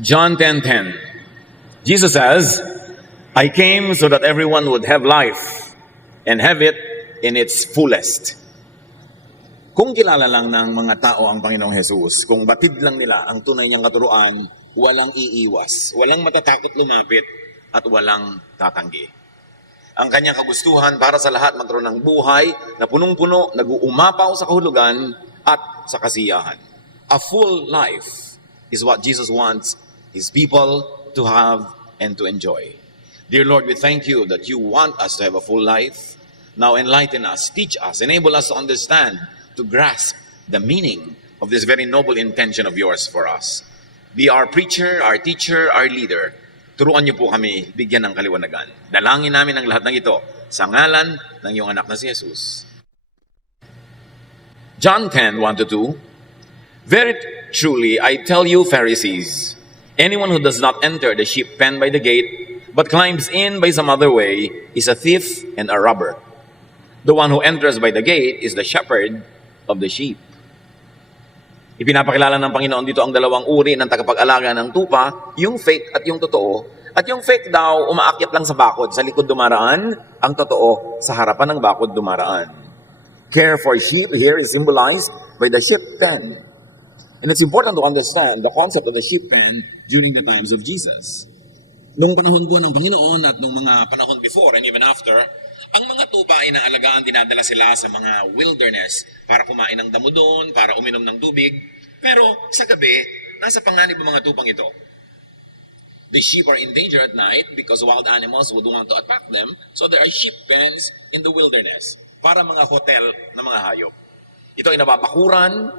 John 10:10. Jesus says, I came so that everyone would have life and have it in its fullest. Kung kilala lang ng mga tao ang Panginoong Jesus, kung batid lang nila ang tunay niyang katuruan, walang iiwas, walang matatakot lumapit, at walang tatanggi. Ang kanyang kagustuhan para sa lahat magkaroon ng buhay na punong-puno, nag-uumapaw sa kahulugan at sa kasiyahan. A full life is what Jesus wants His people to have and to enjoy. Dear Lord, we thank you that you want us to have a full life. Now enlighten us, teach us, enable us to understand, to grasp the meaning of this very noble intention of yours for us. Be our preacher, our teacher, our leader. Turuan niyo po kami bigyan ng kaliwanagan. Dalangin namin ang lahat ng ito sa ngalan ng iyong anak na si Jesus. John 10:1-2. Very truly, I tell you, Pharisees, anyone who does not enter the sheep pen by the gate, but climbs in by some other way, is a thief and a robber. The one who enters by the gate is the shepherd of the sheep. Ipinapakilala ng Panginoon dito ang dalawang uri ng tagapag-alaga ng tupa, yung fake at yung totoo. At yung fake daw, umaakyat lang sa bakod, sa likod dumaraan, ang totoo, sa harapan ng bakod dumaraan. Care for sheep here is symbolized by the sheep pen. And it's important to understand the concept of the sheep pen during the times of Jesus. Noong panahon po ng Panginoon at noong mga panahon before and even after, ang mga tupa ay naalagaan, dinadala sila sa mga wilderness para kumain ng damo doon, para uminom ng tubig. Pero sa gabi, nasa panganib ang mga tupang ito. The sheep are in danger at night because wild animals would want to attack them. So there are sheep pens in the wilderness para mga hotel na mga hayop. Ito ay napapakuran,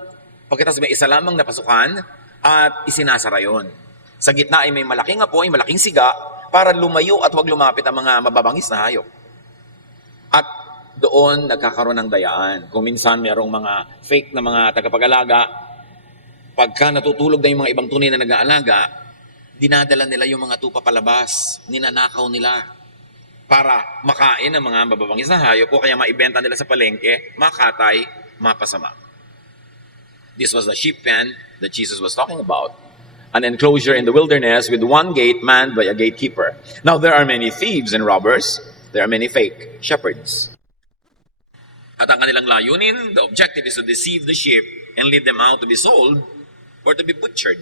pagkatapos may isa lamang na pasukan at isinasara yon. Sa gitna ay may malaking apoy, malaking siga para lumayo at huwag lumapit ang mga mababangis na hayop. At doon nagkakaroon ng dayaan. Kung minsan mayroong mga fake na mga tagapag-alaga, pagka natutulog na yung mga ibang tunay na nag-aalaga, dinadala nila yung mga tupa palabas, ninanakaw nila para makain ng mga mababangis na hayop o kaya maibenta nila sa palengke, makatay, mapasama. This was the sheep pen that Jesus was talking about. An enclosure in the wilderness with one gate manned by a gatekeeper. Now there are many thieves and robbers. There are many fake shepherds. At ang kanilang layunin, the objective is to deceive the sheep and lead them out to be sold or to be butchered.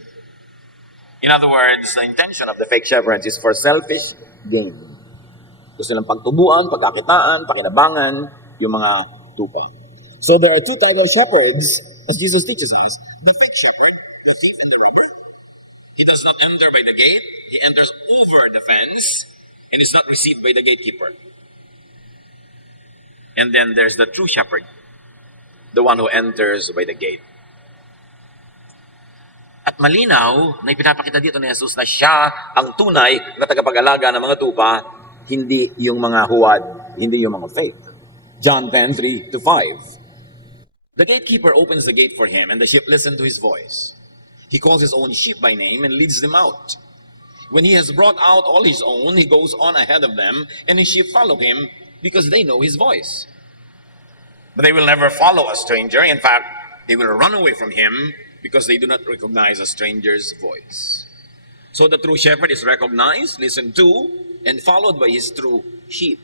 In other words, the intention of the fake shepherds is for selfish gain. Gusto nilang pagtubuan, pagkakitaan, pakinabangan, yung mga tupa. So there are two types of shepherds, as Jesus teaches us. The fake shepherd, the thief and the robber. He does not enter by the gate, he enters over the fence, and is not received by the gatekeeper. And then there's the true shepherd, the one who enters by the gate. At malinaw na ipinapakita dito ni Jesus na siya ang tunay na tagapag-alaga ng mga tupa, hindi yung mga huwad, hindi yung mga fake. John 10:3-5. The gatekeeper opens the gate for him and the sheep listen to his voice. He calls his own sheep by name and leads them out. When he has brought out all his own, he goes on ahead of them, and his sheep follow him because they know his voice. But they will never follow a stranger. In fact, they will run away from him because they do not recognize a stranger's voice. So the true shepherd is recognized, listened to, and followed by his true sheep.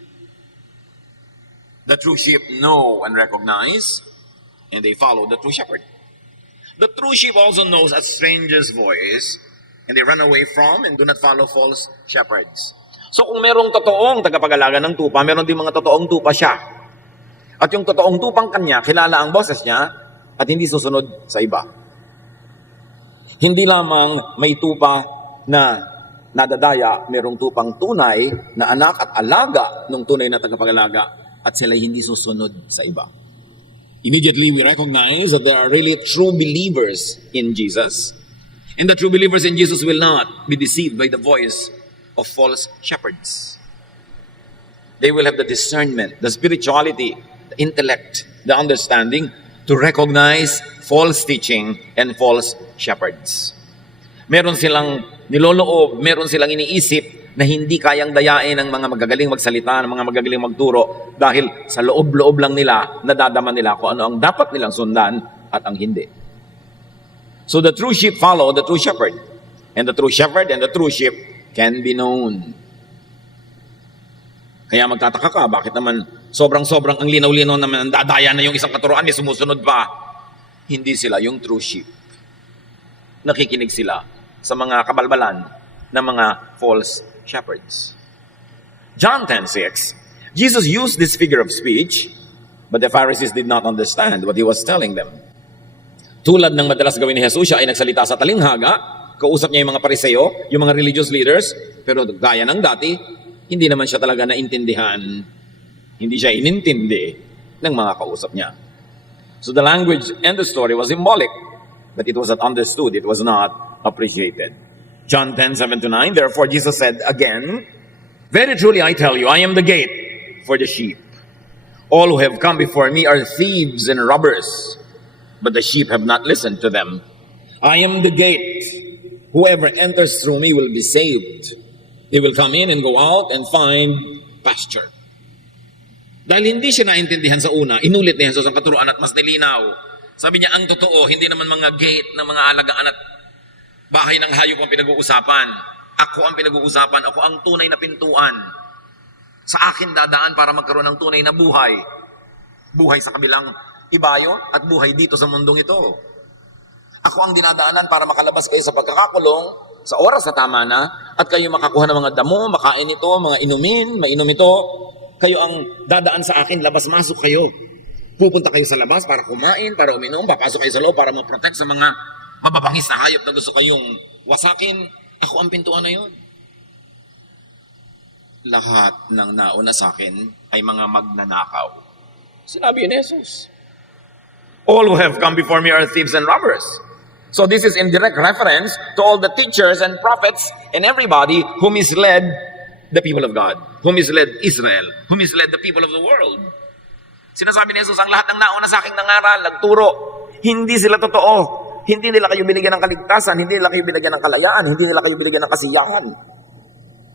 The true sheep know and recognize, and they follow the true shepherd. The true sheep also knows a stranger's voice, and they run away from and do not follow false shepherds. So kung merong totoong tagapag-alaga ng tupa, meron din mga totoong tupa siya. At yung totoong tupang kanya, kilala ang boses niya at hindi susunod sa iba. Hindi lamang may tupa na nadadaya, merong tupang tunay na anak at alaga ng tunay na tagapag-alaga at sila hindi susunod sa iba. Immediately we recognize that there are really true believers in Jesus. And the true believers in Jesus will not be deceived by the voice of false shepherds. They will have the discernment, the spirituality, the intellect, the understanding to recognize false teaching and false shepherds. Meron silang niloloob, meron silang iniisip na hindi kayang dayain ng mga magagaling magsalita, ng mga magagaling magturo dahil sa loob-loob lang nila, nadadama nila kung ano ang dapat nilang sundan at ang hindi. So the true sheep follow the true shepherd. And the true shepherd and the true sheep can be known. Kaya magtataka ka, bakit naman sobrang-sobrang ang linaw-linaw naman, ang dadaya na yung isang katuruan, may sumusunod pa. Hindi sila yung true sheep. Nakikinig sila sa mga kabalbalan ng mga false shepherds. John 10:6, Jesus used this figure of speech, but the Pharisees did not understand what he was telling them. Tulad ng madalas gawin ni Jesus, siya ay nagsalita sa talinghaga, kausap niya yung mga pariseo, yung mga religious leaders, pero gaya ng dati, hindi naman siya talaga naintindihan. Hindi siya inintindi ng mga kausap niya. So the language and the story was symbolic, but it was not understood, it was not appreciated. John 10:7-9, therefore Jesus said again, very truly I tell you, I am the gate for the sheep. All who have come before me are thieves and robbers, but the sheep have not listened to them. I am the gate. Whoever enters through me will be saved. They will come in and go out and find pasture. Dahil hindi siya naintindihan sa una, inulit ni Jesus ang katuruan at mas nilinaw. Sabi niya, ang totoo, hindi naman mga gate ng mga alagaan at bahay ng hayop ang pinag-uusapan. Ako ang pinag-uusapan, ako ang tunay na pintuan. Sa akin dadaan para magkaroon ng tunay na buhay. Buhay sa kabilang ibayo at buhay dito sa mundong ito. Ako ang dinadaanan para makalabas kayo sa pagkakakulong sa oras na tama na at kayo makakuha ng mga damo, makain ito, mga inumin, mainom ito. Kayo ang dadaan sa akin, labas-masok kayo. Pupunta kayo sa labas para kumain, para uminom, papasok kayo sa loob para ma-protect sa mga mababangis na hayop na gusto kayong wasakin. Ako ang pintuan na yun. Lahat ng nauna sa akin ay mga magnanakaw. Sinabi ni Jesus. All who have come before me are thieves and robbers. So this is in direct reference to all the teachers and prophets and everybody who misled the people of God, who misled Israel, who misled the people of the world. Sinasabi ni Jesus, ang lahat ng nauna sa aking nangaral, nagturo, hindi sila totoo. Hindi nila kayo binigyan ng kaligtasan, hindi nila kayo binigyan ng kalayaan, hindi nila kayo binigyan ng kasiyahan.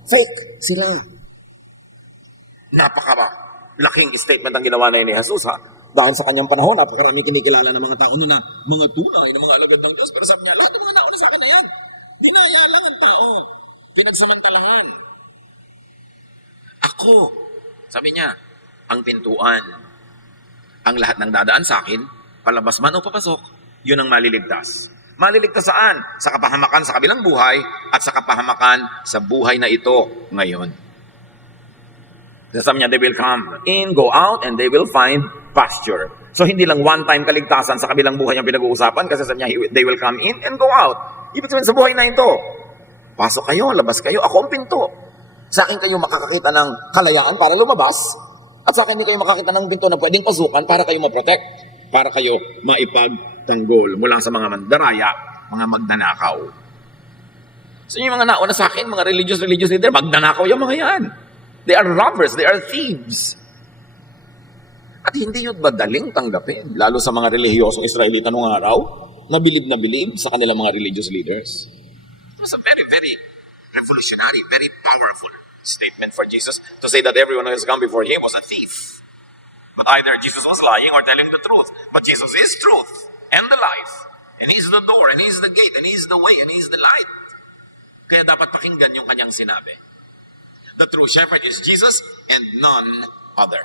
Fake sila. Napaka-laking statement ang ginawa na yun ni Jesus, ha? Dahil sa kanyang panahon, napakarami kinikilala ng mga tao noon na mga tunay na mga alagad ng Diyos. Pero sabi niya, lahat ng mga nauna sa akin na yan. Dinaya lang ang tao. Pinagsamantalahan. Ako, sabi niya, ang pintuan. Ang lahat ng dadaan sa akin, palabas man o papasok, yun ang maliligtas. Maliligtas saan? Sa kapahamakan sa kabilang buhay at sa kapahamakan sa buhay na ito ngayon. Sabi niya, they will come in, go out, and they will find pasture. So hindi lang one-time kaligtasan sa kabilang buhay ang pinag-uusapan kasi sabi niya, they will come in and go out. Ibig sabihin sa buhay na ito, pasok kayo, labas kayo, ako ang pinto. Sa akin kayo makakakita ng kalayaan para lumabas at sa akin hindi kayo makakita ng pinto na pwedeng pasukan para kayo ma-protect, para kayo maipagtanggol mula sa mga mandaraya, mga magnanakaw. So yung mga nauna sa akin, mga religious leader, magnanakaw yung mga yan. They are robbers, they are thieves. At hindi yun madaling tanggapin, lalo sa mga relihiyosong Israelita noong araw, na bilib sa kanilang mga religious leaders. It was a very, very revolutionary, very powerful statement for Jesus to say that everyone who has come before him was a thief. But either Jesus was lying or telling the truth. But Jesus is truth and the life. And He is the door, and He is the gate, and He is the way, and He is the light. Kaya dapat pakinggan yung kanyang sinabi. The true shepherd is Jesus and none other.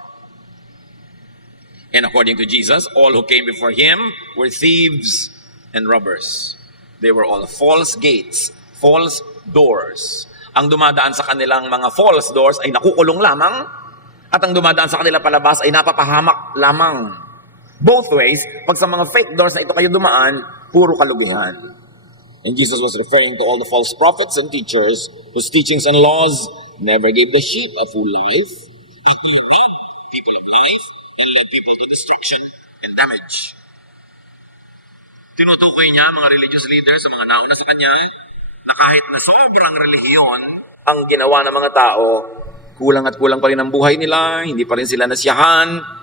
And according to Jesus, all who came before Him were thieves and robbers. They were all false gates, false doors. Ang dumadaan sa kanilang mga false doors ay nakukulong lamang, at ang dumadaan sa kanila palabas ay napapahamak lamang. Both ways, pag sa mga fake doors na ito kayo dumaan, puro kalugihan. And Jesus was referring to all the false prophets and teachers whose teachings and laws never gave the sheep a full life, and who robbed people of life and led people to destruction and damage. Tinutukoy niya mga religious leaders sa mga nauna sa kanya na kahit na sobrang relihiyon ang ginawa ng mga tao, kulang at kulang pa rin ang buhay nila, hindi pa rin sila nasiyahan.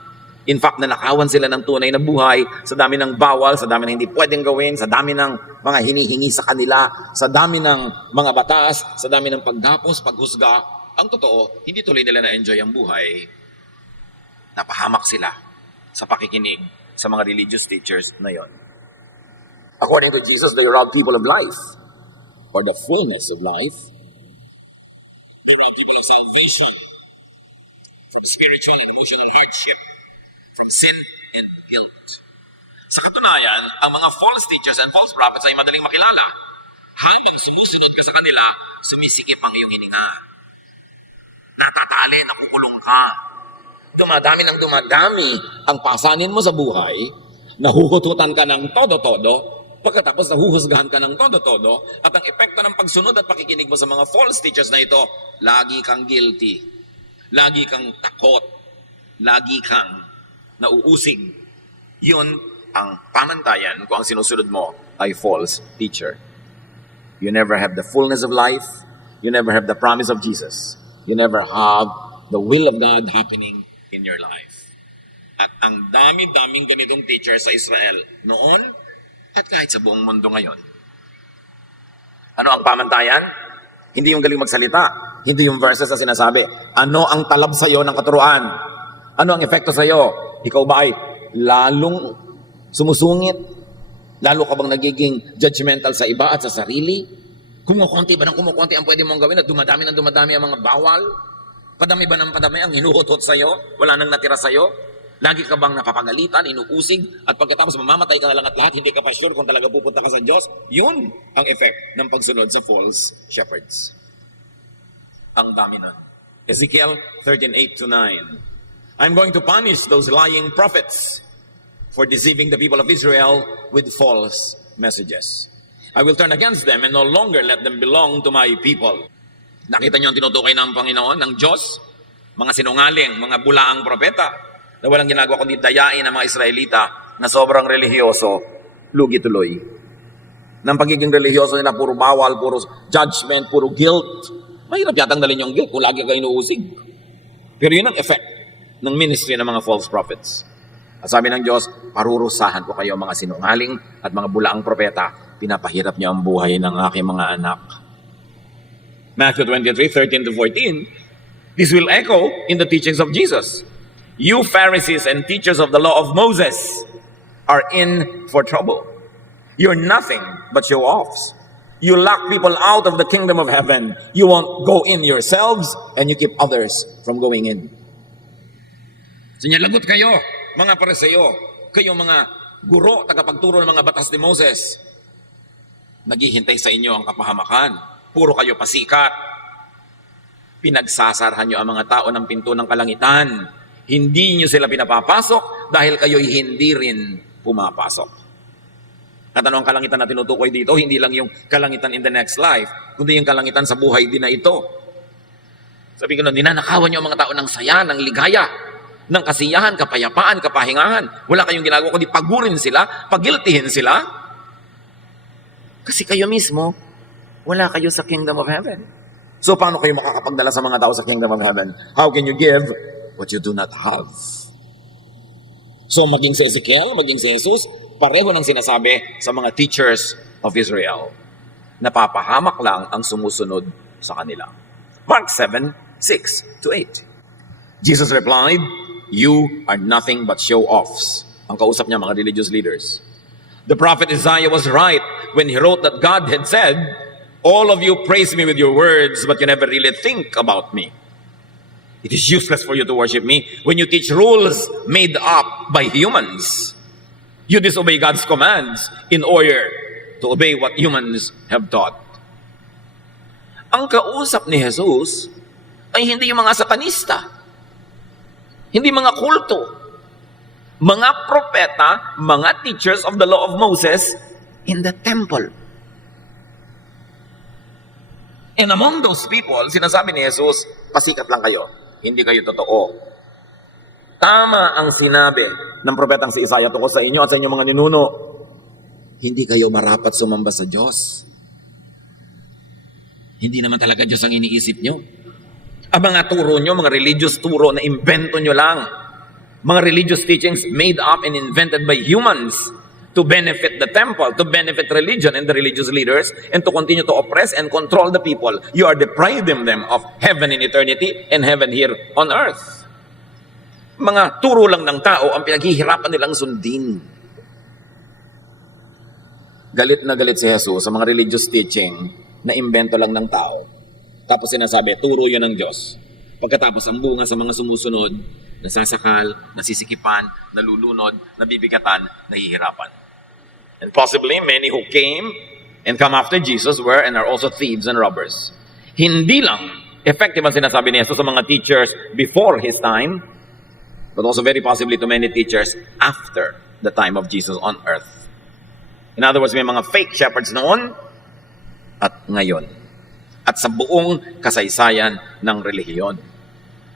In fact, nanakawan sila ng tunay na buhay sa dami ng bawal, sa dami ng hindi pwedeng gawin, sa dami ng mga hinihingi sa kanila, sa dami ng mga batas, sa dami ng paggapos, paghusga. Ang totoo, hindi tuloy nila na-enjoy ang buhay. Napahamak sila sa pakikinig sa mga religious teachers na yon. According to Jesus, they robbed people of life. for the fullness of life. Spiritual, emotional hardship, from sin and guilt. Sa katunayan, ang mga false teachers and false prophets ay madaling makilala. Hanggang sumusunod ka sa kanila, sumisikip ang iyong hininga. Natatali, nakukulong ka. Dumadami ng dumadami ang pasanin mo sa buhay, nahuhututan ka ng todo-todo, pagkatapos nahuhusgahan ka ng todo-todo, at ang epekto ng pagsunod at pakikinig mo sa mga false teachers na ito, lagi kang guilty, lagi kang takot, lagi kang nauusig. Yun ang pamantayan kung ang sinusunod mo ay false teacher. You never have the fullness of life. You never have the promise of Jesus. You never have the will of God happening in your life. At ang dami-daming ganitong teacher sa Israel noon at kahit sa buong mundo ngayon. Ano ang pamantayan? Hindi yung galing magsalita. Hindi yung verses na sinasabi. Ano ang talab sa'yo ng katuruan? Ano ang epekto sa'yo? Ikaw ba ay lalong sumusungit? Lalo ka bang nagiging judgmental sa iba at sa sarili? Kumukunti ba ng kumukunti ang pwede mong gawin at dumadami ng dumadami ang mga bawal? Padami ba ng padami ang hinuhutot sa'yo? Wala nang natira sa'yo? Lagi ka bang napapagalitan, inuusig, at pagkatapos mamamatay ka na lang at lahat, hindi ka pa sure kung talaga pupunta ka sa Diyos? Yun ang effect ng pagsunod sa false shepherds. Ang dami nun. Ezekiel 13:8-9. I'm going to punish those lying prophets for deceiving the people of Israel with false messages. I will turn against them and no longer let them belong to my people. Nakita niyo ang tinutukoy ng Panginoon, ng Diyos? Mga sinungaling, mga bulaang propeta na walang ginagawa kundi dayain ang mga Israelita na sobrang relihiyoso, lugi tuloy. Nang pagiging relihiyoso nila, puro bawal, puro judgment, puro guilt. Mahirap yatang dalhin yung guilt kung lagi ka inuusig. Pero yun ang effect ng ministry ng mga false prophets. At sabi ng Diyos, parurusahan ko kayo mga sinungaling at mga bulaang propeta. Pinapahirap niyo ang buhay ng aking mga anak. Matthew 23:13-14. This will echo in the teachings of Jesus. You Pharisees and teachers of the law of Moses are in for trouble. You're nothing but show-offs. You lock people out of the kingdom of heaven. You won't go in yourselves and you keep others from going in. Sinyalagot kayo, mga Pariseo, kayong mga guro, tagapagturo ng mga batas ni Moses. Naghihintay sa inyo ang kapahamakan. Puro kayo pasikat. Pinagsasarahan nyo ang mga tao ng pinto ng kalangitan. Hindi nyo sila pinapapasok dahil kayo'y hindi rin pumapasok. At ano ang kalangitan na tinutukoy dito? Hindi lang yung kalangitan in the next life, kundi yung kalangitan sa buhay din na ito. Sabi ko nun, ninanakawan nyo ang mga tao ng saya, ng ligaya, ng kasiyahan, kapayapaan, kapahingahan. Wala kayong ginagawa kundi pagurin sila, pagiltihin sila. Kasi kayo mismo, wala kayo sa kingdom of heaven. So paano kayo makakapagdala sa mga tao sa kingdom of heaven? How can you give what you do not have? So maging si Ezekiel, maging si Jesus, pareho ng sinasabi sa mga teachers of Israel. Napapahamak lang ang sumusunod sa kanila. Mark 7:6-8. Jesus replied, you are nothing but show-offs. Ang kausap niya mga religious leaders. The prophet Isaiah was right when he wrote that God had said, all of you praise me with your words, but you never really think about me. It is useless for you to worship me when you teach rules made up by humans. You disobey God's commands in order to obey what humans have taught. Ang kausap ni Jesus ay hindi yung mga satanista, hindi mga kulto, mga propeta, mga teachers of the law of Moses in the temple. And among those people, sinasabi ni Jesus, pasikat lang kayo, hindi kayo totoo. Tama ang sinabi ng propetang si Isaiah tungkol sa inyo at sa inyong mga ninuno. Hindi kayo marapat sumamba sa Diyos. Hindi naman talaga Diyos ang iniisip nyo. Ang mga turo nyo, mga religious turo na invento nyo lang. Mga religious teachings made up and invented by humans to benefit the temple, to benefit religion and the religious leaders, and to continue to oppress and control the people. You are depriving them of heaven in eternity and heaven here on earth. Mga turo lang ng tao ang pinaghihirapan nilang sundin. Galit na galit si Jesus sa mga religious teaching na imbento lang ng tao. Tapos sinasabi, turo yun ng Diyos. Pagkatapos ang bunga sa mga sumusunod, nasasakal, nasisikipan, nalulunod, nabibigatan, nahihirapan. And possibly many who came and come after Jesus were and are also thieves and robbers. Hindi lang effective ang sinasabi ni Jesus sa mga teachers before His time, but also very possibly to many teachers after the time of Jesus on earth. In other words, may mga fake shepherds noon at ngayon. At sa buong kasaysayan ng relihiyon.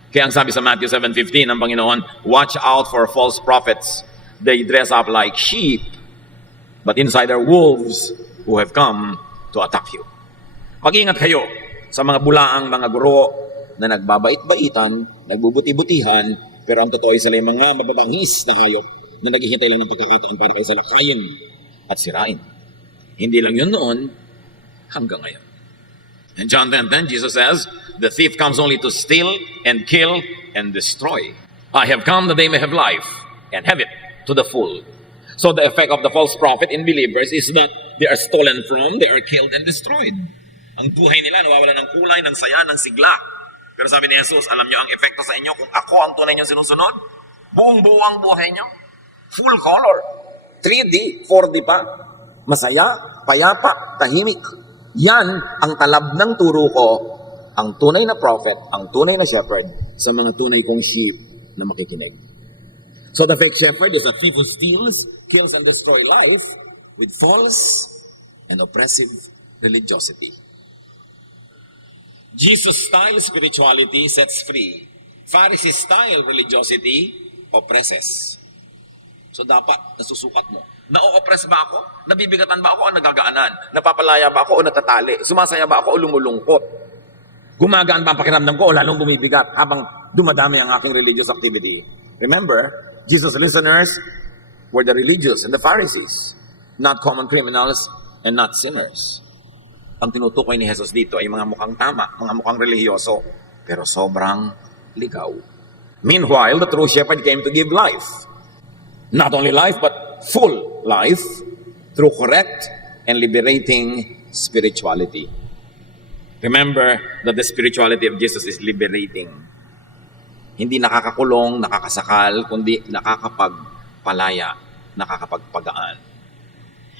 Kaya ang sabi sa Matthew 7:15 ng Panginoon, watch out for false prophets. They dress up like sheep, but inside are wolves who have come to attack you. Mag-ingat kayo sa mga bulaang mga guro na nagbabait-baitan, nagbubuti-butihan, pero ang totoo ay sila yung mga mababangis na hayop na naghihintay lang ng pagkakataon para kayo sila kain at sirain. Hindi lang yun noon, hanggang ngayon. In John 10:10, Jesus says, the thief comes only to steal and kill and destroy. I have come that they may have life and have it to the full. So the effect of the false prophet in believers is that they are stolen from, they are killed and destroyed. Ang buhay nila nawawala ng kulay, ng saya, ng sigla. Pero sabi ni Jesus, alam nyo ang epekto sa inyo kung ako ang tunay nyo sinusunod? Buong-buo ang buhay nyo. Full color. 3D, 4D pa. Masaya, payapa, tahimik. Yan ang talab ng turo ko, ang tunay na prophet, ang tunay na shepherd, sa mga tunay kong sheep na makikinig. So the fake shepherd is a thief who steals, kills, and destroys life with false and oppressive religiosity. Jesus-style spirituality sets free. Pharisee-style religiosity oppresses. So dapat nasusukat mo. Na-oppress ba ako? Nabibigatan ba ako o nagagaanan? Napapalaya ba ako o natatali? Sumasaya ba ako o lumulungkot? Gumagaan ba ang pakiramdam ko o lalong bumibigat habang dumadami ang aking religious activity? Remember, Jesus' listeners were the religious and the Pharisees, not common criminals and not sinners. Ang tinutukoy ni Jesus dito ay mga mukhang tama, mga mukhang relihiyoso, pero sobrang ligaw. Meanwhile, the true shepherd came to give life. Not only life, but full life through correct and liberating spirituality. Remember that the spirituality of Jesus is liberating. Hindi nakakakulong, nakakasakal, kundi nakakapagpalaya, nakakapagpagaan.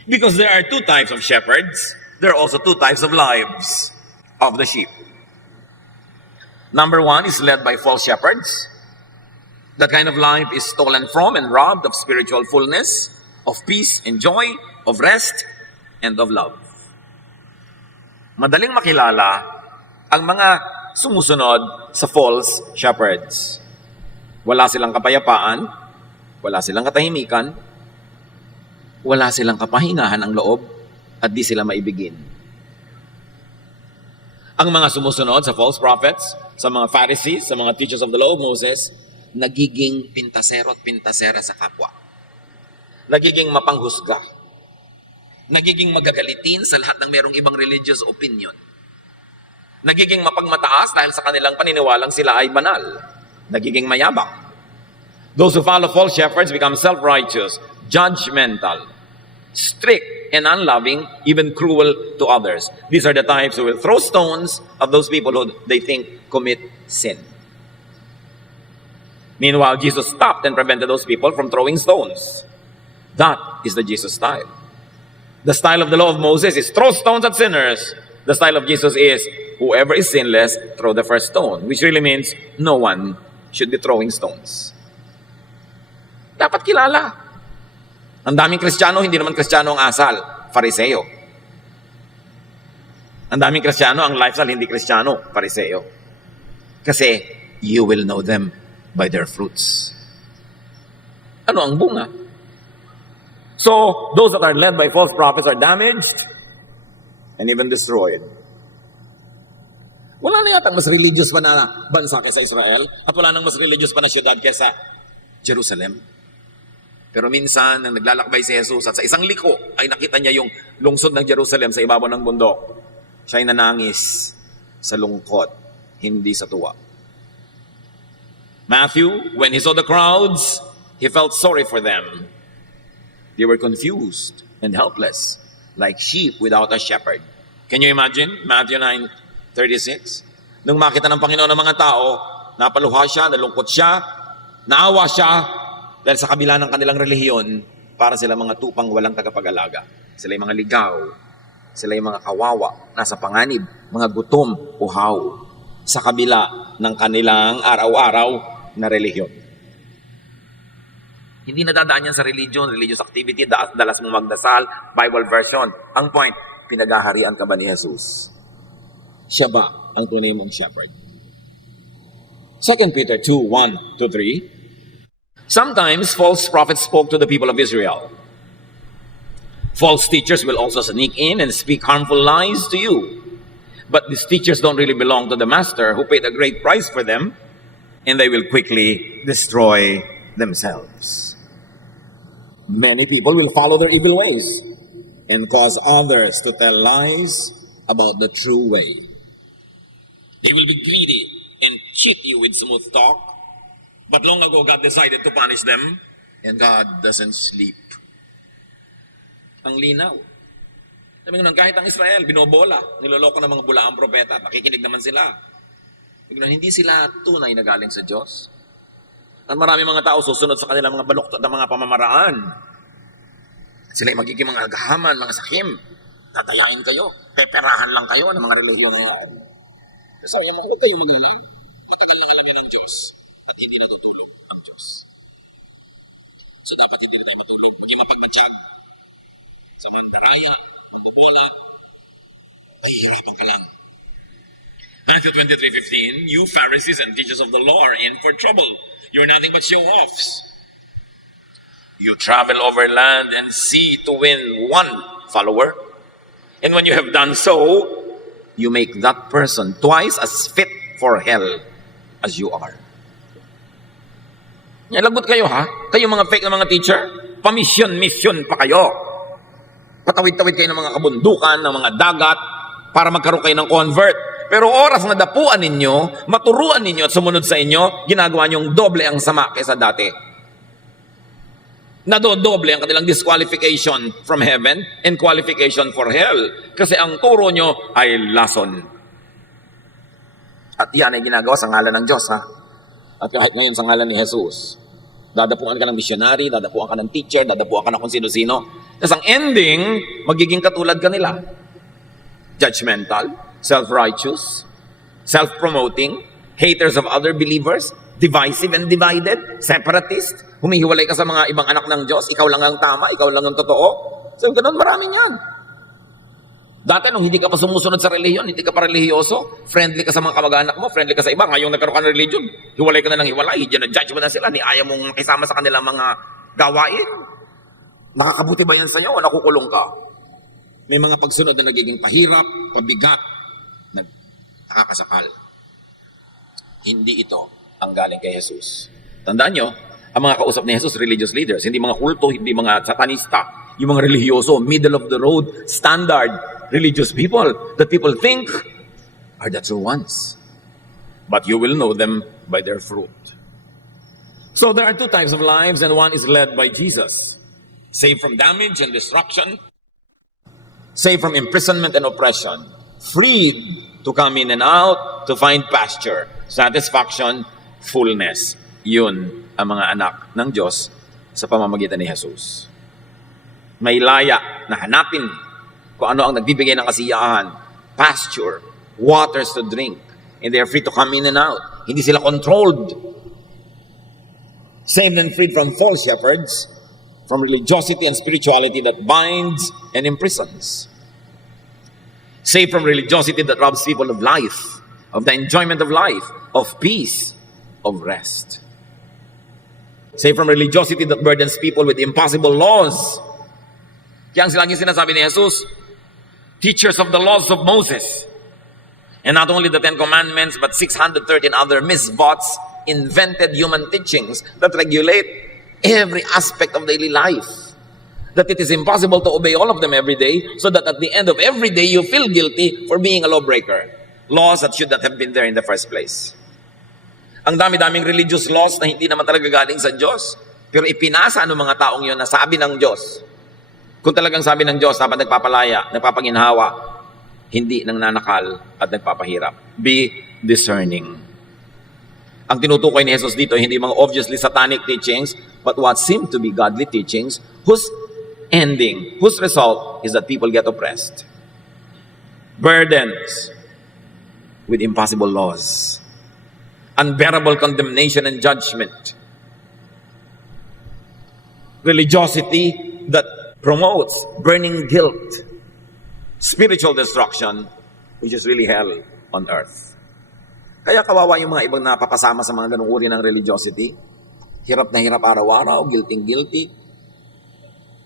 Because there are two types of shepherds, there are also two types of lives of the sheep. Number one is led by false shepherds. That kind of life is stolen from and robbed of spiritual fullness, of peace and joy, of rest, and of love. Madaling makilala ang mga sumusunod sa false shepherds. Wala silang kapayapaan, wala silang katahimikan, wala silang kapahingahan ang loob, at di sila maibigin. Ang mga sumusunod sa false prophets, sa mga Pharisees, sa mga teachers of the law of Moses, nagiging pintasero at pintasera sa kapwa. Nagiging mapanghusga. Nagiging magagalitin sa lahat ng merong ibang religious opinion. Nagiging mapagmataas dahil sa kanilang paniniwalang sila ay banal. Nagiging mayabang. Those who follow false shepherds become self-righteous, judgmental, strict and unloving, even cruel to others. These are the types who will throw stones at those people who they think commit sin. Meanwhile, Jesus stopped and prevented those people from throwing stones. That is the Jesus style. The style of the law of Moses is throw stones at sinners. The style of Jesus is whoever is sinless, throw the first stone, which really means no one should be throwing stones. Dapat kilala. Ang daming Kristiyano, hindi naman Kristiyano ang asal, Fariseo. Ang daming Kristiyano, ang lifestyle hindi Kristiyano, Fariseo. Kasi you will know them by their fruits. Ano ang bunga? So, those that are led by false prophets are damaged and even destroyed. Wala na yata mas religious pa na bansa kaysa Israel at wala nang mas religious pa na syudad kaysa Jerusalem. Pero minsan, nang naglalakbay si Jesus at sa isang liko ay nakita niya yung lungsod ng Jerusalem sa ibabaw ng bundok. Siya'y nanangis sa lungkot, hindi sa tuwa. Matthew, when he saw the crowds, he felt sorry for them. They were confused and helpless, like sheep without a shepherd. Can you imagine? Matthew 9:36. Nung makita ng Panginoon ng mga tao, napaluha siya, nalungkot siya, naawa siya, dahil sa kabila ng kanilang relihiyon, para sila mga tupang walang tagapag-alaga. Sila yung mga ligaw, sila yung mga kawawa, nasa panganib, mga gutom, uhaw, sa kabila ng kanilang araw-araw na relihiyon. Hindi nadadaan yan sa religion, religious activity, dalas mong magdasal, Bible version. Ang point, pinagaharian ka ba ni Jesus? Siya ba ang tunay mong shepherd? 2 Peter 2:1-3. Sometimes false prophets spoke to the people of Israel. False teachers will also sneak in and speak harmful lies to you. But these teachers don't really belong to the master who paid a great price for them, and they will quickly destroy themselves. Many people will follow their evil ways and cause others to tell lies about the true way. They will be greedy and cheat you with smooth talk, but long ago God decided to punish them, and God doesn't sleep. Ang linaw. Sabi nga, kahit ang Israel, binobola, niloloko ng mga bulaang propeta, nakikinig naman sila. Hindi sila tunay na galing sa Diyos. At marami mga tao susunod sa kanilang mga baluktot na mga pamamaraan. Sila ay magiging mga agahaman, mga sakim. Tatayain kayo, peperahan lang kayo ng mga relihiyon na yan. So, yung mga kayo na yan, matagal na kalabi ng Diyos at hindi natutulog ang Diyos. So, dapat hindi na tayo matulog. Maging mapagbatsyag. Sa mandaraya, pantubola, mahihirapan ka lang. Matthew 23:15, you Pharisees and teachers of the law are in for trouble. You're nothing but show-offs. You travel over land and sea to win one follower. And when you have done so, you make that person twice as fit for hell as you are. Yan, lagot kayo ha? Kayo mga fake na mga teacher, pamisyon pa kayo. Patawid-tawid kayo ng mga kabundukan, ng mga dagat, para magkaroon kayo ng convert. Pero oras na dapuan ninyo, maturuan ninyo at sumunod sa inyo, ginagawa nyong doble ang sama kaysa dati. Nadodoble ang kanilang disqualification from heaven and qualification for hell. Kasi ang turo nyo ay lason. At yan ay ginagawa sa ngalan ng Diyos, ha? At kahit ngayon sa ngalan ni Jesus, dadapuan ka ng missionary, dadapuan ka ng teacher, dadapuan ka ng kung sino-sino. Tapos ang ending, magiging katulad ka nila. Judgmental, self-righteous, self-promoting, haters of other believers, divisive and divided, separatist, humihiwalay ka sa mga ibang anak ng Diyos, ikaw lang ang tama, ikaw lang ang totoo. So, ganun, maraming yan. Dati nung hindi ka pa sumusunod sa relihiyon, hindi ka pa relihiyoso, friendly ka sa mga kamag-anak mo, friendly ka sa iba, ngayong nagkaroon ka ng religion, hiwalay ka na ng hiwalay, judge mo na sila, ni ayaw mong makisama sa kanilang mga gawain. Nakakabuti ba yan sa'yo o nakukulong ka? May mga pagsunod na nagiging pahirap, pabigat, nakakasakal. Hindi ito ang galing kay Jesus. Tandaan nyo, ang mga kausap ni Jesus, religious leaders, hindi mga kulto, hindi mga satanista, yung mga religyoso, middle of the road, standard, religious people that people think are the true ones. But you will know them by their fruit. So there are two types of lives, and one is led by Jesus. Saved from damage and destruction, saved from imprisonment and oppression, freed to come in and out, to find pasture, satisfaction, fullness. Yun ang mga anak ng Diyos sa pamamagitan ni Jesus. May laya na hanapin kung ano ang nagbibigay ng kasiyahan, pasture, waters to drink, and they are free to come in and out. Hindi sila controlled. Saved and freed from false shepherds, from religiosity and spirituality that binds and imprisons. Saved from religiosity that robs people of life, of the enjoyment of life, of peace, of rest. Saved from religiosity that burdens people with impossible laws. Kaya ang laging sinasabi ni Jesus, teachers of the laws of Moses. And not only the 10 Commandments, but 613 other misbots, invented human teachings that regulate every aspect of daily life. That it is impossible to obey all of them every day, so that at the end of every day, you feel guilty for being a lawbreaker. Laws that should not have been there in the first place. Ang dami-daming religious laws na hindi naman talaga galing sa Diyos, pero ipinasa ng mga taong yun na sabi ng Diyos. Kung talagang sabi ng Diyos, dapat nagpapalaya, nagpapanginhawa, hindi nang nanakal at nagpapahirap. Be discerning. Ang tinutukoy ni Jesus dito, hindi mga obviously satanic teachings, but what seem to be godly teachings, whose ending, whose result is that people get oppressed. Burdens with impossible laws. Unbearable condemnation and judgment. Religiosity that promotes burning guilt. Spiritual destruction, which is really hell on earth. Kaya kawawa yung mga ibang napapasama sa mga ganung uri ng religiosity. Hirap na hirap araw-araw, guilty.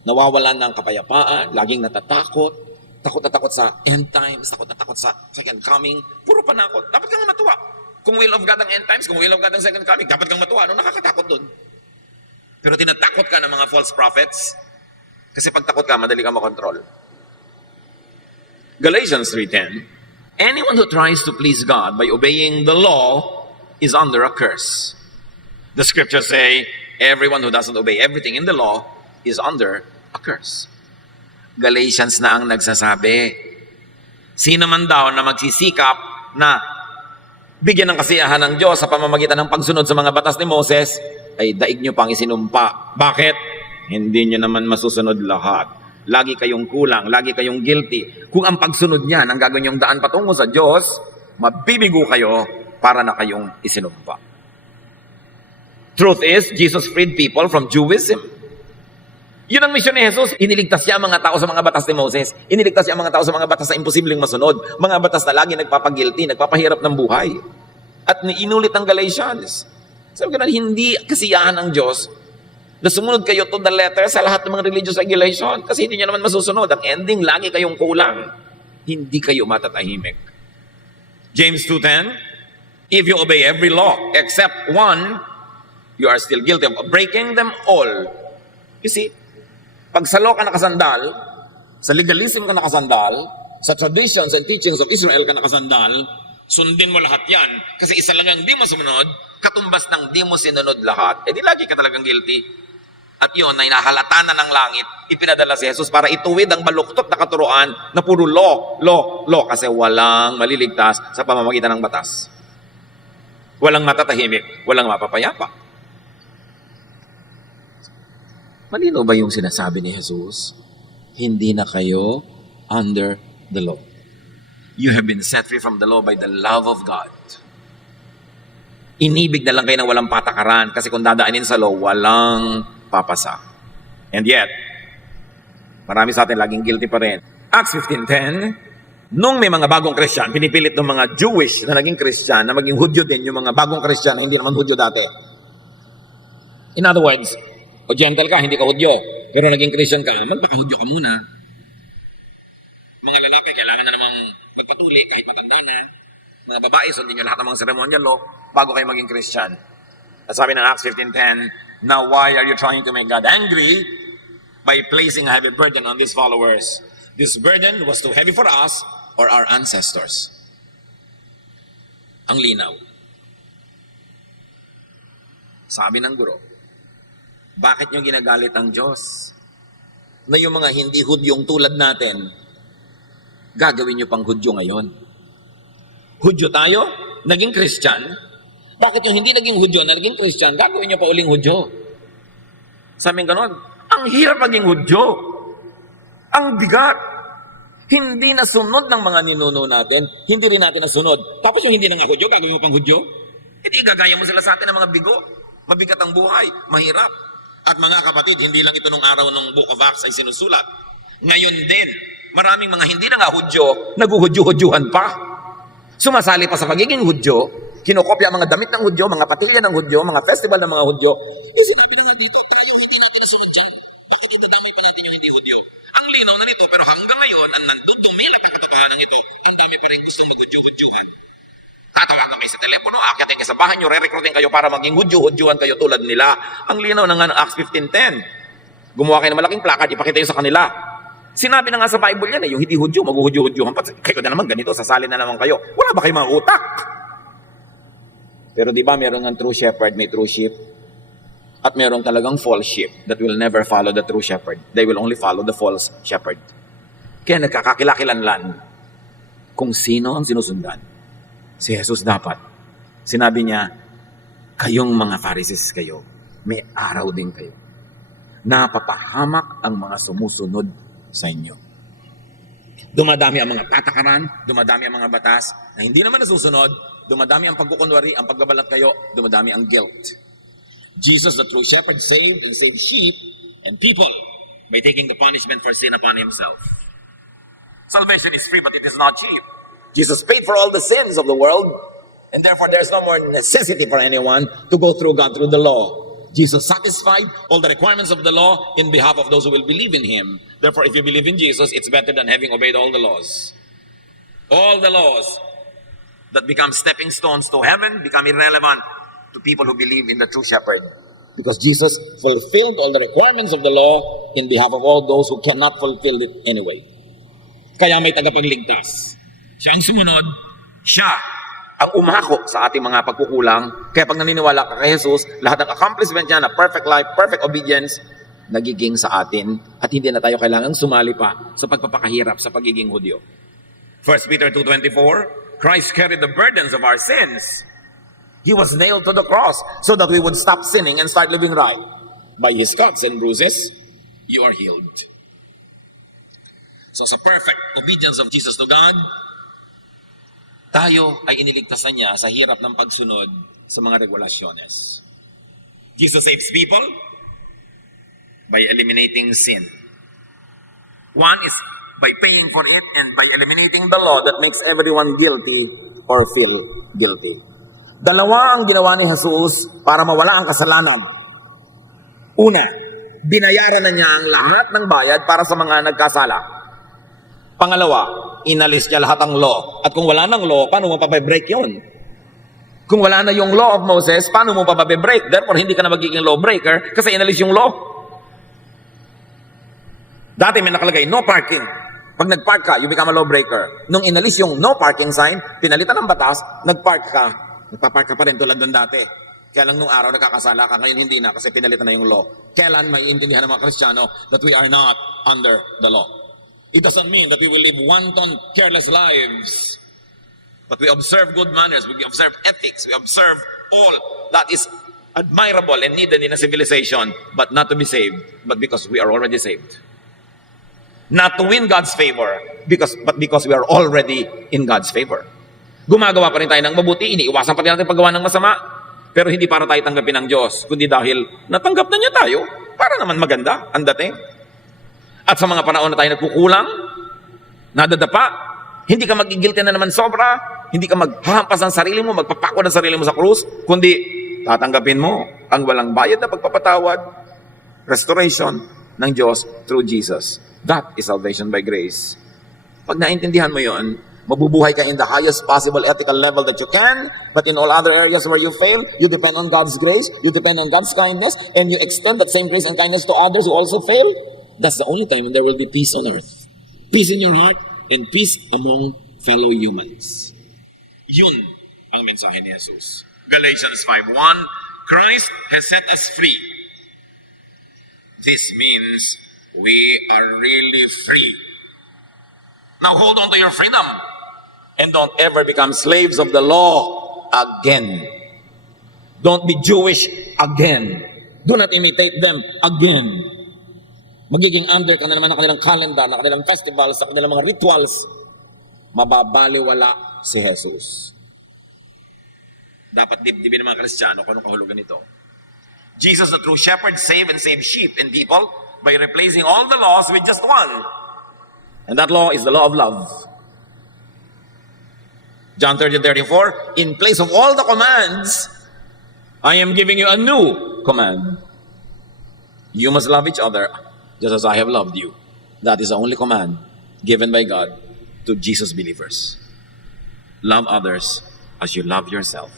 Nawawalan ng kapayapaan, laging natatakot, takot na takot sa end times, takot na takot sa second coming. Puro panakot. Dapat kang matuwa. Kung will of God ang end times, kung will of God ang second coming, dapat kang matuwa. Ano nakakatakot dun? Pero tinatakot ka ng mga false prophets kasi pag takot ka, madali ka makontrol. Galatians 3:10, anyone who tries to please God by obeying the law is under a curse. The scriptures say, everyone who doesn't obey everything in the law is under a curse. Galatians na ang nagsasabi. Sino man daw na magsisikap na bigyan ng kasiyahan ng Diyos sa pamamagitan ng pagsunod sa mga batas ni Moses, ay daig nyo pang isinumpa. Bakit? Hindi nyo naman masusunod lahat. Lagi kayong kulang, lagi kayong guilty. Kung ang pagsunod niyan ang gagawin yung daan patungo sa Diyos, mabibigo kayo para na kayong isinumpa. Truth is, Jesus freed people from Judaism. Yun ang misyon ni Jesus. Iniligtas niya ang mga tao sa mga batas ni Moses. Iniligtas niya ang mga tao sa mga batas na imposibleng masunod. Mga batas na lagi nagpapagilty, nagpapahirap ng buhay. At inulit ang Galatians. Sabi ko na, hindi kasiyahan ng Diyos na sumunod kayo to the letter sa lahat ng mga religious regulation kasi hindi nyo naman masusunod. Ang ending, lagi kayong kulang. Hindi kayo matatahimik. James 2:10, if you obey every law except one, you are still guilty of breaking them all. You see, pag sa law ka nakasandal, sa legalism ka nakasandal, sa traditions and teachings of Israel ka nakasandal, sundin mo lahat yan. Kasi isa lang ang di mo sumunod, katumbas ng di mo sinunod lahat. Eh di lagi ka talagang guilty. At yun, na inahalata na ng langit, ipinadala si Jesus para ituwid ang baluktot na katuruan na puro law, kasi walang maliligtas sa pamamagitan ng batas. Walang matatahimik, walang mapapayapa. Malino ba yung sinasabi ni Jesus? Hindi na kayo under the law. You have been set free from the law by the love of God. Inibig na lang kayo ng walang patakaran kasi kung dadaanin sa law, walang papasa. And yet, marami sa atin laging guilty pa rin. Acts 15:10, nung may mga bagong Christian, pinipilit ng mga Jewish na naging Christian, na maging Hudyo din, yung mga bagong Christian na hindi naman Hudyo dati. In other words, o gentle ka, hindi ka Hudyo, pero naging Christian ka, magpaka-Hudyo ka muna. Mga lalaki, kailangan na namang magpatuli kahit matanda na. Mga babae, sundin nyo lahat ng mga ceremonial law bago kayo maging Christian. At sabi ng Acts 15:10, now why are you trying to make God angry by placing a heavy burden on these followers? This burden was too heavy for us or our ancestors. Ang linaw. Sabi ng guro, bakit nyo ginagalit ang Diyos? Na yung mga hindi Hudyong tulad natin, gagawin nyo pang Hudyo ngayon. Hudyo tayo, naging Christian. Bakit yung hindi naging Hudyo na naging Christian, gagawin nyo pa uling Hudyo? Sabi ng ganon, ang hirap maging Hudyo. Ang bigat. Hindi nasunod ng mga ninuno natin, hindi rin natin nasunod. Tapos yung hindi na nga Hudyo, gagawin mo pang Hudyo? Hindi gagaya mo sila sa atin ng mga bigo. Mabigat ang buhay, mahirap. At mga kapatid, hindi lang ito nung araw ng Book of Acts ay sinusulat. Ngayon din, maraming mga hindi na nga Hudyo, naguhudyo-hudyuhan pa. Sumasali pa sa pagiging Hudyo, kinokopya ang mga damit ng Hudyo, mga patilya ng Hudyo, mga festival ng mga Hudyo. Yung sinabi na nga dito, tayo hindi natin nasunod dyan. Bakit dito dami pa natin yung hindi Hudyo? Ang linaw na nito, pero hanggang ngayon, ang nandudumilap ang katotohanan ito, ang dami pa rin gustong mag-Hudyo-Hudyuhan. Tatawagan kayo sa telepono, akyatin kayo sa bahay nyo, re-recruiting kayo para maging Hudyo-Hudyuhan kayo tulad nila. Ang linaw na nga ng Acts 15:10. Gumawa kayo ng malaking plakad, ipakita yun sa kanila. Sinabi na nga sa Bible yan yung hindi Hudyo, mag-Hudyo-Hudyuhan pa. Kayo na naman ganito, sasali na naman kayo. Wala ba kayong mga utak? Pero di ba meron ng true shepherd, may true sheep? At meron talagang false sheep that will never follow the true shepherd. They will only follow the false shepherd. Kaya nagkakakilakilanlan. kung sino ang sinusundan. Si Jesus dapat. Sinabi niya, kayong mga Pharisees kayo, may araw din kayo. Napapahamak ang mga sumusunod sa inyo. Dumadami ang mga patakaran, dumadami ang mga batas na hindi naman nasusunod, dumadami ang pagkukunwari, ang pagbabalat kayo, dumadami ang guilt. Jesus, the true shepherd, saved and saved sheep and people by taking the punishment for sin upon himself. Salvation is free, but it is not cheap. Jesus paid for all the sins of the world, and therefore there's no more necessity for anyone to go through God through the law. Jesus satisfied all the requirements of the law in behalf of those who will believe in him. Therefore, if you believe in Jesus, it's better than having obeyed all the laws. All the laws that become stepping stones to heaven become irrelevant to people who believe in the true shepherd. Because Jesus fulfilled all the requirements of the law in behalf of all those who cannot fulfill it anyway. Kaya may tagapagligtas. Siya ang sumunod, siya ang umako sa ating mga pagkukulang. Kaya pag naniniwala ka kay Jesus, lahat ng accomplishment niya na perfect life, perfect obedience, nagiging sa atin at hindi na tayo kailangang sumali pa sa pagpapakahirap sa pagiging Hudyo. 1 Peter 2:24, Christ carried the burdens of our sins. He was nailed to the cross so that we would stop sinning and start living right. By His cuts and bruises, you are healed. So sa perfect obedience of Jesus to God, tayo ay iniligtasan niya sa hirap ng pagsunod sa mga regulasyones. Jesus saves people by eliminating sin. One is by paying for it and by eliminating the law that makes everyone guilty or feel guilty. Dalawa ang ginawa ni Jesus para mawala ang kasalanan. Una, binayaran na niya ang lahat ng bayad para sa mga nagkasala. Pangalawa, inalis niya lahat ng law. At kung wala ng law, paano mo pa-break yun? Kung wala na yung law of Moses, paano mo pa-break? Therefore, hindi ka na magiging lawbreaker kasi inalis yung law. Dati may nakalagay, no parking. Pag nag-park ka, you become a lawbreaker. Nung inalis yung no parking sign, pinalitan ng batas, nag-park ka. Nagpa-park ka pa rin tulad ng dati. Kaya lang nung araw nagkakasala ka, ngayon hindi na kasi pinalitan na yung law. Kailan may intindihan ng mga Kristiyano that we are not under the law? It doesn't mean that we will live wanton, careless lives. But we observe good manners, we observe ethics, we observe all that is admirable and needed in a civilization, but not to be saved, but because we are already saved. Not to win God's favor, but because we are already in God's favor. Gumagawa pa rin tayo ng mabuti, iniiwasan pa rin natin paggawa ng masama, pero hindi para tayo tanggapin ng Diyos, kundi dahil natanggap na niya tayo, para naman maganda ang dating. At sa mga panahon na tayo nagkukulang, nadadapa, hindi ka magigilty na naman sobra, hindi ka maghahampas ng sarili mo, magpapako ng sarili mo sa krus, kundi tatanggapin mo ang walang bayad na pagpapatawad, restoration ng Diyos through Jesus. That is salvation by grace. Pag naintindihan mo yon, mabubuhay ka in the highest possible ethical level that you can, but in all other areas where you fail, you depend on God's grace, you depend on God's kindness, and you extend that same grace and kindness to others who also fail. That's the only time when there will be peace on earth. Peace in your heart and peace among fellow humans. Yun ang mensahe ni Jesus. Galatians 5:1, Christ has set us free. This means we are really free. Now hold on to your freedom and don't ever become slaves of the law again. Don't be Jewish again. Do not imitate them again. Magiging under ka na naman ng kanilang calendar, ng kanilang festivals, ng kanilang mga rituals, mababaliwala si Jesus. Dapat dibdibin ng mga Kristiyano kung anong kahulugan nito. Jesus, the true shepherd, save and save sheep and people by replacing all the laws with just one. And that law is the law of love. John 13:34, in place of all the commands, I am giving you a new command. You must love each other just as I have loved you. That is the only command given by God to Jesus believers. Love others as you love yourself.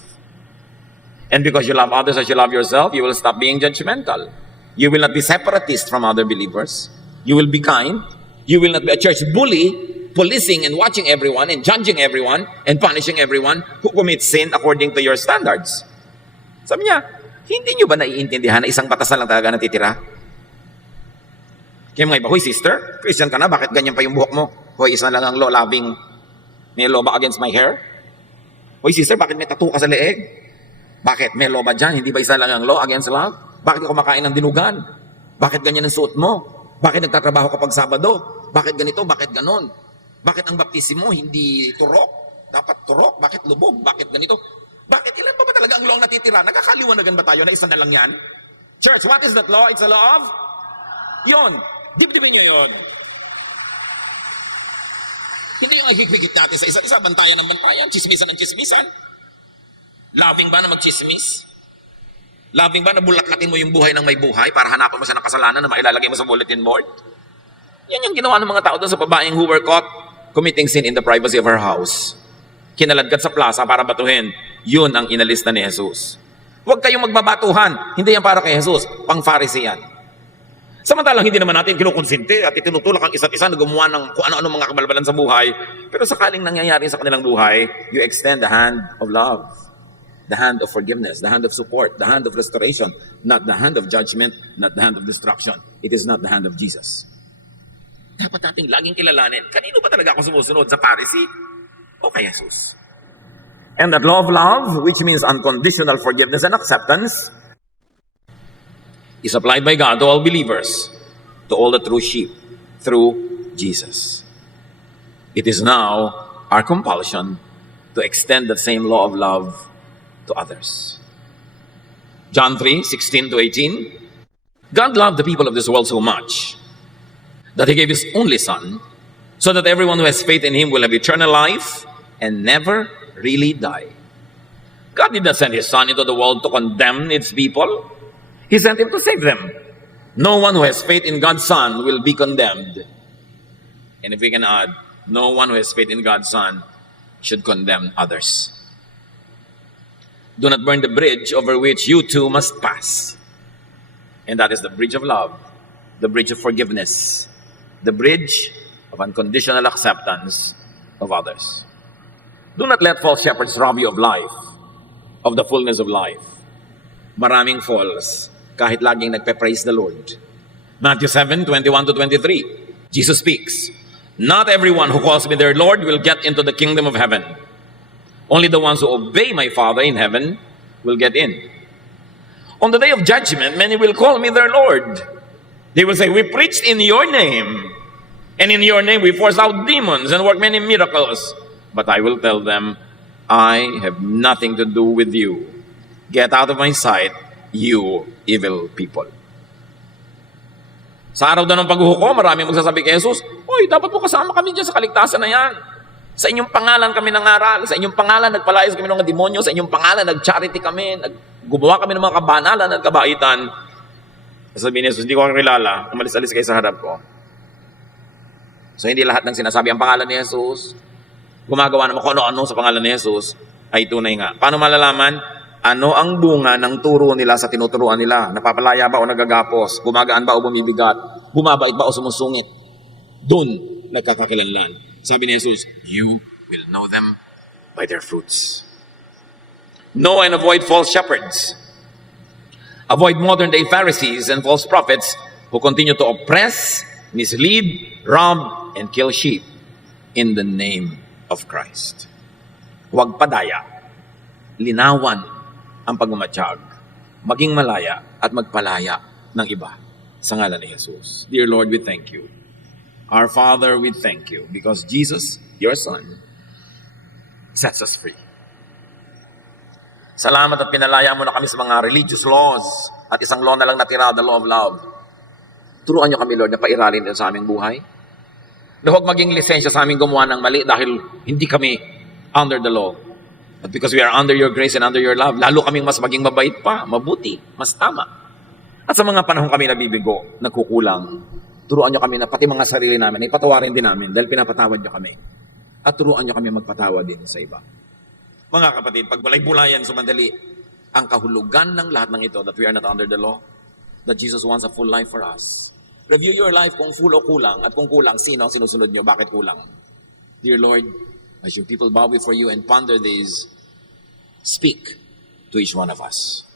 And because you love others as you love yourself, you will stop being judgmental. You will not be separatist from other believers. You will be kind. You will not be a church bully, policing and watching everyone and judging everyone and punishing everyone who commits sin according to your standards. Sabi niya, hindi niyo ba naiintindihan na isang batasan lang talaga natitira? Kaya mga iba, huy sister, Christian ka na, bakit ganyan pa yung buhok mo? Hoy, isa lang ang law-loving May law ba against my hair? Hoy sister, bakit may tattoo ka sa leeg? Bakit? May law ba dyan? Hindi ba isa lang ang law against love? Bakit ka kumakain ng dinugan? Bakit ganyan ang suot mo? Bakit nagtatrabaho ka pag Sabado? Bakit ganito? Bakit ganon? Bakit ang baptismo hindi turok? Dapat turok? Bakit lubog? Bakit ganito? Bakit? Kailan pa ba talaga ang law ang natitira? Nagkakaliwanagan ba tayo na isa na lang yan? Church, what is that law? It's a law of? Yon. Dibdibin nyo yon. Hindi yung higpigit natin sa isa't isa, bantayan ng bantayan, chismisan ng chismisan. Loving ba na magchismis? Loving ba na bulat-latin mo yung buhay ng may buhay para hanapan mo siya ng kasalanan na mailalagay mo sa bulletin board? Yan yung ginawa ng mga tao doon sa babaeng who were caught committing sin in the privacy of her house. Kinaladkad sa plaza para batuhin. Yun ang inalista ni Jesus. Huwag kayong magbabatuhan. Hindi yan para kay Jesus. Pang-Pharisee yan. Samantalang hindi naman natin kinukonsinte at itinutulak ang isa't isa na gumawa ng kung ano-ano mga kabalbalan sa buhay. Pero sakaling nangyayari sa kanilang buhay, you extend the hand of love, the hand of forgiveness, the hand of support, the hand of restoration, not the hand of judgment, not the hand of destruction. It is not the hand of Jesus. Dapat natin laging kilalanin, kanino ba talaga ako sumusunod? Sa Pharisee o kay Jesus? And that law of love, which means unconditional forgiveness and acceptance, is applied by God to all believers, to all the true sheep, through Jesus. It is now our compulsion to extend that same law of love to others. John 3:16-18. God loved the people of this world so much that He gave His only Son, so that everyone who has faith in Him will have eternal life and never really die. God did not send His Son into the world to condemn its people. He sent Him to save them. No one who has faith in God's Son will be condemned. And if we can add, no one who has faith in God's Son should condemn others. Do not burn the bridge over which you too must pass. And that is the bridge of love, the bridge of forgiveness, the bridge of unconditional acceptance of others. Do not let false shepherds rob you of life, of the fullness of life. Maraming false, kahit laging nagpe-praise the Lord. Matthew 7:21-23. Jesus speaks, "Not everyone who calls me their Lord will get into the kingdom of heaven. Only the ones who obey my Father in heaven will get in. On the day of judgment, many will call me their Lord. They will say, 'We preached in your name, and in your name we forced out demons and worked many miracles.' But I will tell them, 'I have nothing to do with you. Get out of my sight, you evil people.'" Sa araw daw ng paghuhukom, marami magsasabi kay Jesus, "Uy, dapat po kasama kami dyan sa kaligtasan na yan. Sa inyong pangalan kami nangaral, sa inyong pangalan nagpalayas kami ng mga demonyo, sa inyong pangalan nag-charity kami, gumawa kami ng mga kabanalan at kabaitan." Sabi ni Jesus, "Hindi ko kayo kilala, umalis-alis kayo sa harap ko." So hindi lahat ng sinasabi ang pangalan ni Jesus, gumagawa naman kung ano-ano sa pangalan ni Jesus, ay tunay nga. Paano malalaman? Ano ang bunga ng turo nila sa tinuturuan nila? Napapalaya ba o nagagapos? Gumagaan ba o bumibigat? Bumabait ba o sumusungit? Doon nagkakakilanlan. Sabi ni Jesus, "You will know them by their fruits." Know and avoid false shepherds. Avoid modern-day Pharisees and false prophets who continue to oppress, mislead, rob, and kill sheep in the name of Christ. Huwag padaya. Linawan ang pagmamatsyag. Maging malaya at magpalaya ng iba sa ngalan ni Jesus. Dear Lord, we thank you. Our Father, we thank you because Jesus, your Son, sets us free. Salamat at pinalaya mo na kami sa mga religious laws at isang law na lang natira, the law of love. Turuan niyo kami, Lord, na pairalin din sa aming buhay. Na huwag maging lisensya sa aming gumawa ng mali dahil hindi kami under the law. But because we are under your grace and under your love, lalo kaming mas maging mabait pa, mabuti, mas tama. At sa mga panahon kami nabibigo, nagkukulang, turuan niyo kami na pati mga sarili namin, ipatawarin din namin dahil pinapatawad niyo kami. At turuan niyo kami magpatawad din sa iba. Mga kapatid, pag bulay-bulayan sa mandali, ang kahulugan ng lahat ng ito, that we are not under the law, that Jesus wants a full life for us. Review your life kung full o kulang, at kung kulang, sino ang sinusunod niyo, bakit kulang? Dear Lord, as your people bow before you and ponder these, speak to each one of us.